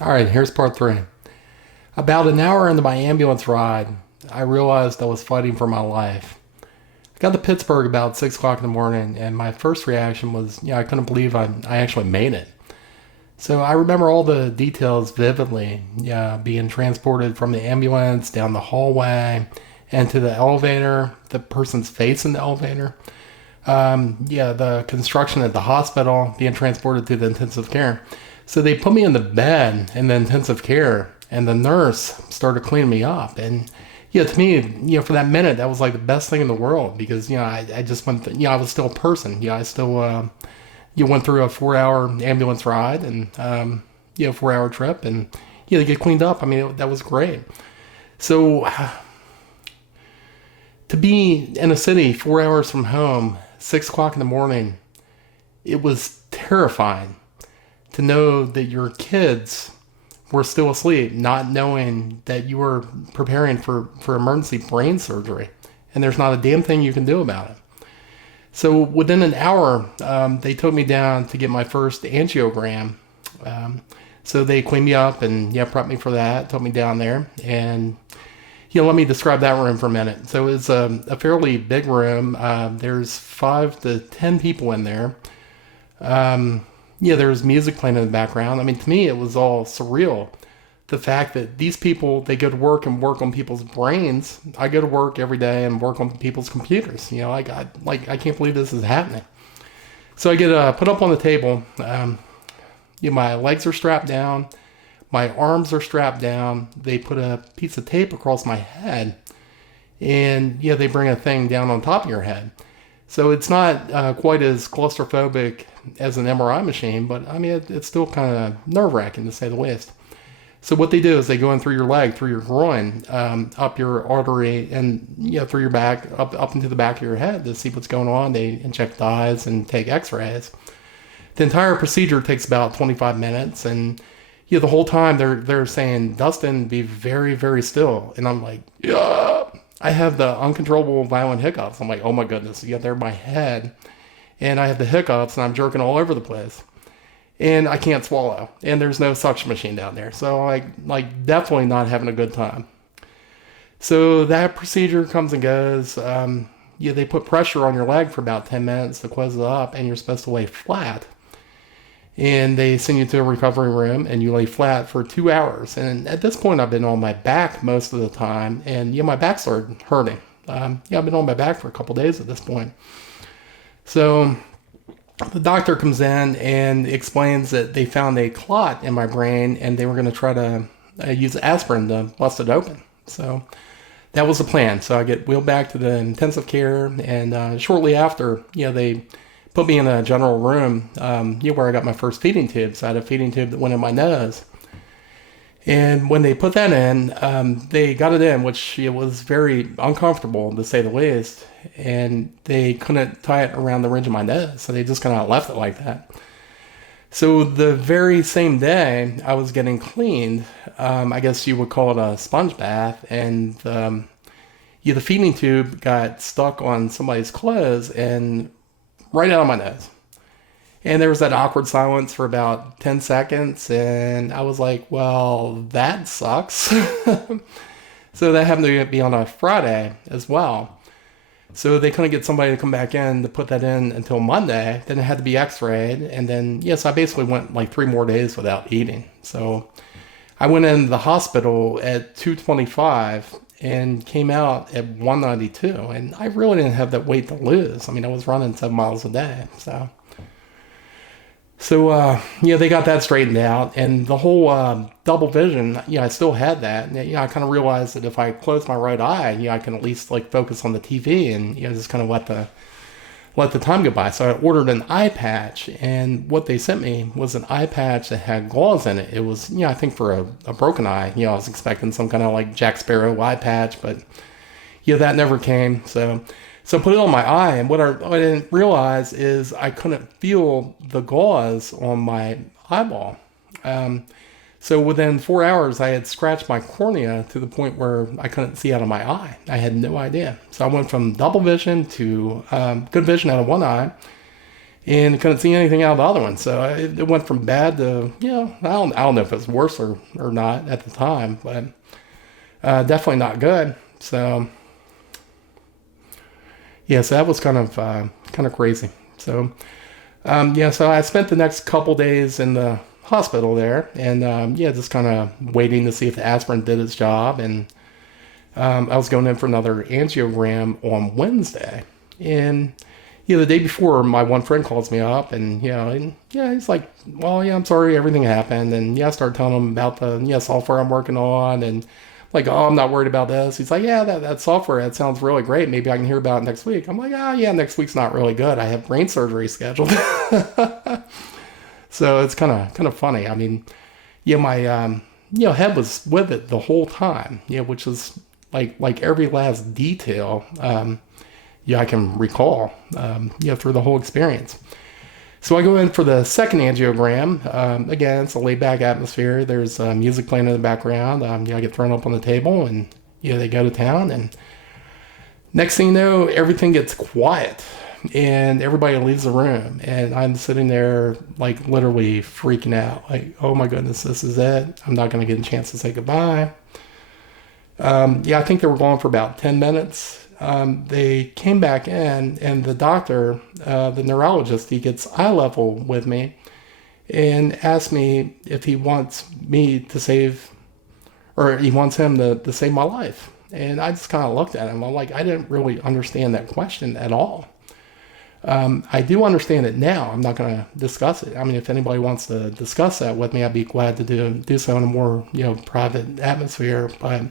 All right, here's part three. About an hour into my ambulance ride, I realized I was fighting for my life. I got to Pittsburgh about 6 o'clock in the morning, and my first reaction was, I couldn't believe I actually made it. So I remember all the details vividly, being transported from the ambulance down the hallway and to the elevator, the person's face in the elevator. The construction at the hospital, being transported to the intensive care. So they put me in the bed in the intensive care, and the nurse started cleaning me up. And to me, for that minute, that was like the best thing in the world because I just went, I was still a person. I still, went through a 4 hour ambulance ride and 4 hour trip, and to get cleaned up. I mean, that was great. So to be in a city 4 hours from home, 6 o'clock in the morning, it was terrifying to know that your kids were still asleep, not knowing that you were preparing for emergency brain surgery, and there's not a damn thing you can do about it. So within an hour, they took me down to get my first angiogram. So they cleaned me up and prepped me for that, took me down there, and let me describe that room for a minute. So it's a fairly big room. There's 5 to 10 people in there. There's music playing in the background. I mean, to me, it was all surreal. The fact that these people, they go to work and work on people's brains. I go to work every day and work on people's computers. I can't believe this is happening. So I get put up on the table. My legs are strapped down. My arms are strapped down. They put a piece of tape across my head. And they bring a thing down on top of your head. So it's not quite as claustrophobic as an MRI machine, but I mean, it's still kind of nerve-wracking to say the least. So what they do is they go in through your leg, through your groin, up your artery, and through your back, up into the back of your head to see what's going on. They inject dyes and take X-rays. The entire procedure takes about 25 minutes, and the whole time they're saying, "Dustin, be very, very still," and I'm like, "Yeah." I have the uncontrollable violent hiccups. I'm like, "Oh my goodness, they're in my head," and I have the hiccups, and I'm jerking all over the place. And I can't swallow, and there's no suction machine down there. So like definitely not having a good time. So that procedure comes and goes. They put pressure on your leg for about 10 minutes to close it up, and you're supposed to lay flat. And they send you to a recovery room, and you lay flat for 2 hours. And at this point, I've been on my back most of the time, and my back started hurting. I've been on my back for a couple days at this point. So the doctor comes in and explains that they found a clot in my brain, and they were going to try to use aspirin to bust it open. So that was the plan. So I get wheeled back to the intensive care, and shortly after, they put me in a general room, where I got my first feeding tube. So I had a feeding tube that went in my nose. And when they put that in, they got it in, which it was very uncomfortable to say the least. And they couldn't tie it around the ridge of my nose, so they just kind of left it like that. So the very same day I was getting cleaned, I guess you would call it a sponge bath, and the feeding tube got stuck on somebody's clothes and right out of my nose. And there was that awkward silence for about 10 seconds, and I was like, well, that sucks. So that happened to be on a Friday as well. So they couldn't get somebody to come back in to put that in until Monday. Then it had to be x-rayed. And then, so I basically went like 3 more days without eating. So I went in the hospital at 225 and came out at 192. And I really didn't have that weight to lose. I mean, I was running 7 miles a day. So, they got that straightened out, and the whole double vision, I still had that. And, I kind of realized that if I close my right eye, I can at least like focus on the TV and just kind of let the time go by. So I ordered an eye patch, and what they sent me was an eye patch that had gauze in it. It was, I think for a broken eye. I was expecting some kind of like Jack Sparrow eye patch, but that never came. So I put it on my eye, and what I didn't realize is I couldn't feel the gauze on my eyeball. So within 4 hours, I had scratched my cornea to the point where I couldn't see out of my eye. I had no idea. So I went from double vision to good vision out of one eye, and couldn't see anything out of the other one. So it went from bad to, I don't know if it was worse or not at the time, but definitely not good. So yeah, so that was kind of crazy. So so I spent the next couple days in the hospital there, and just kind of waiting to see if the aspirin did its job. And I was going in for another angiogram on Wednesday, and the day before, my one friend calls me up, and he's like, "Well, I'm sorry, everything happened." And I started telling him about the software I'm working on, and like, "Oh, I'm not worried about this." He's like, "Yeah, that software, that sounds really great. Maybe I can hear about it next week." I'm like, "Ah, yeah, next week's not really good. I have brain surgery scheduled." So it's kind of funny. I mean, my head was with it the whole time, which is like every last detail. I can recall, through the whole experience. So I go in for the second angiogram. Again, it's a laid-back atmosphere. There's music playing in the background. I get thrown up on the table, and they go to town. And next thing you know, everything gets quiet, and everybody leaves the room. And I'm sitting there, like, literally freaking out. Like, oh my goodness, this is it. I'm not going to get a chance to say goodbye. I think they were gone for about 10 minutes. They came back in, and the doctor, the neurologist, he gets eye level with me and asked me if he wants me to save, or he wants him to save my life. And I just kind of looked at him. I'm like, I didn't really understand that question at all. I do understand it now. I'm not going to discuss it. I mean, if anybody wants to discuss that with me, I'd be glad to do so in a more, private atmosphere. But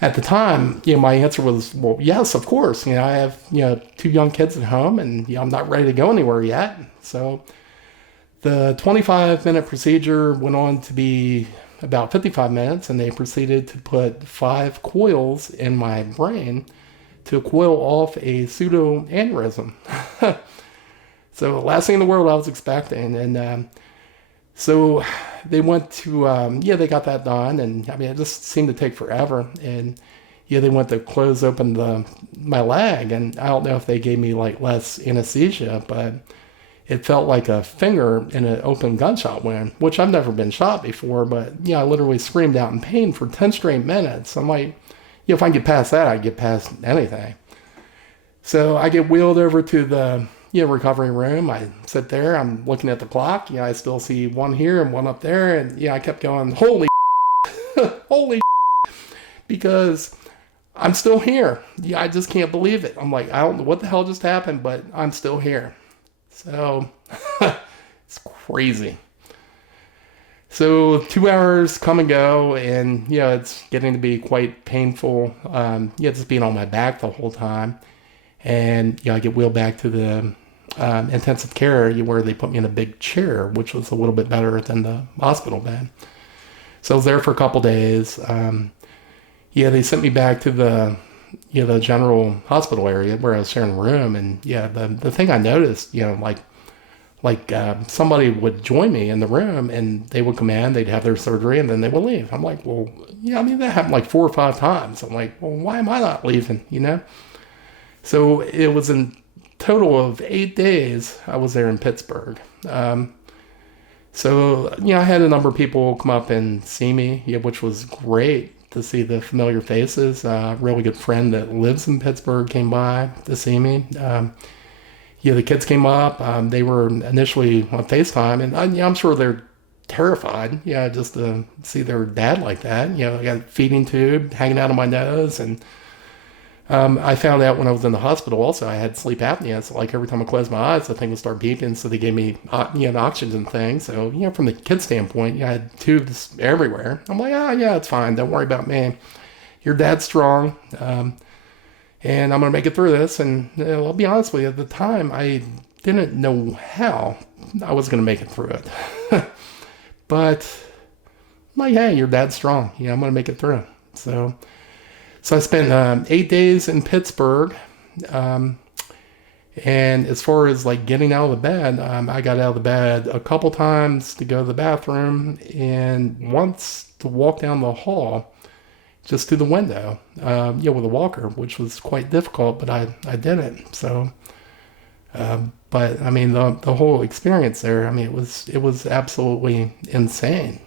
at the time, my answer was, well, yes, of course. I have, 2 young kids at home, and I'm not ready to go anywhere yet. So the 25-minute procedure went on to be about 55 minutes, and they proceeded to put 5 coils in my brain to coil off a pseudo aneurysm. So last thing in the world I was expecting. And so they went to, they got that done. And I mean, it just seemed to take forever. And they went to close open my leg. And I don't know if they gave me like less anesthesia, but it felt like a finger in an open gunshot wound, which I've never been shot before. But I literally screamed out in pain for 10 straight minutes. I'm like, if I can get past that, I can get past anything. So I get wheeled over to the recovery room. I sit there. I'm looking at the clock. I still see one here and one up there. And I kept going, holy holy because I'm still here. I just can't believe it. I'm like, I don't know what the hell just happened, but I'm still here. So it's crazy. So 2 hours come and go, and it's getting to be quite painful. Just being on my back the whole time. And I get wheeled back to the intensive care where they put me in a big chair, which was a little bit better than the hospital bed. So I was there for a couple days. They sent me back to the the general hospital area where I was sharing a room, and the thing I noticed, like somebody would join me in the room, and they would come in, they'd have their surgery, and then they would leave. I'm like, well, that happened like 4 or 5 times. I'm like, well, why am I not leaving? So it was in total of 8 days I was there in Pittsburgh. So I had a number of people come up and see me, which was great to see the familiar faces. A really good friend that lives in Pittsburgh came by to see me. The kids came up. They were initially on FaceTime, and I'm sure they're terrified, just to see their dad like that. I got a feeding tube hanging out of my nose, and I found out when I was in the hospital also I had sleep apnea. So like every time I closed my eyes, the thing would start beeping. So they gave me an oxygen thing. So from the kid standpoint, I had tubes everywhere. I'm like, it's fine. Don't worry about me. Your dad's strong. And I'm going to make it through this. And I'll be honest with you, at the time, I didn't know how I was going to make it through it. But I'm like, hey, your dad's strong. I'm going to make it through. So I spent 8 days in Pittsburgh. And as far as like getting out of the bed, I got out of the bed a couple times to go to the bathroom, and once to walk down the hall just to the window, with a walker, which was quite difficult, but I did it. So But I mean, the whole experience there, I mean, it was absolutely insane.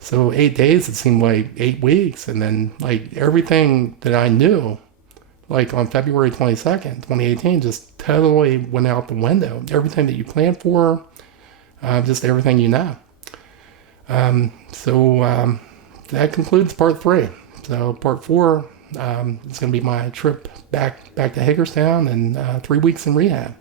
So 8 days, it seemed like 8 weeks, and then like everything that I knew, like on February 22nd, 2018, just totally went out the window. Everything that you planned for, just everything you know. So that concludes part 3. So part 4 is going to be my trip back to Hagerstown and 3 weeks in rehab.